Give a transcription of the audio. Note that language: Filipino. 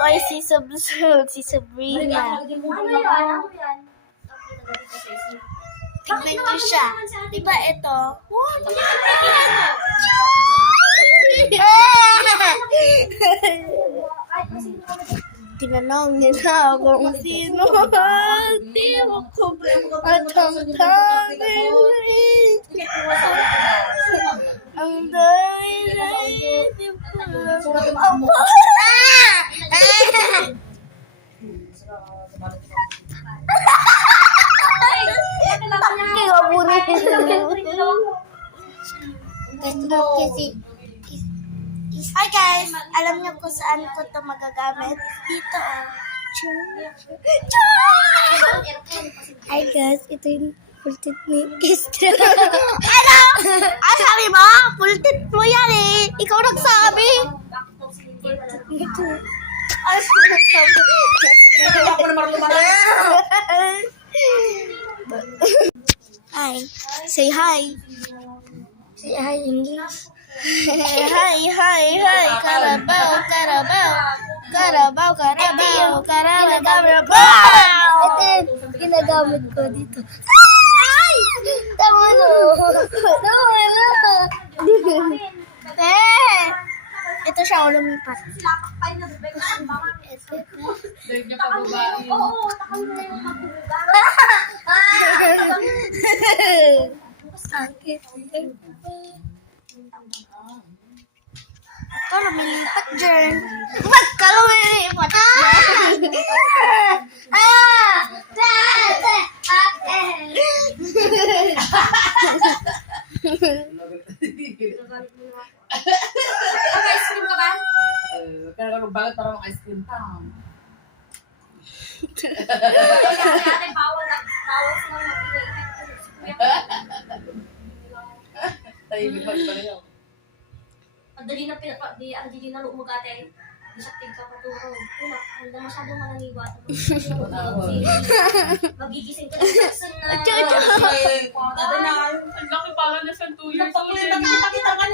ay si Sabrina. Ano yan? Tignan niyo siya. Diba ito? Tinanong nila kung sino. Di ako matangtangin. Ang dahil di Hi guys! Alam niyo kung saan ko ito magagamit? Dito Hi guys! Ito yung pultit ni Kistra. Ano? Sabi mo? Pultit mo yan eh! Ikaw nagsabi! Ito. Nagsabi? Hi. Say hi. Say hi English. Hi. Carabao. Ito yung ginagamit ko dito. Ay! Tama na. Ito siya ako lumipat. Ito, lumilipat dyan. Ba't ka lumilipat dyan? Ice cream ka ba? Kaya ka bakit parang ice cream town? Ate, bawal silang mag-iway. Tayo lipat pa rin ako. Madali na di Angelina lumog ate. Isaktig ka paturo. Una, handa masyadong mananiwat. Magigising ka ng person na. Ang laki pala na sa 2 years old. Nakita ka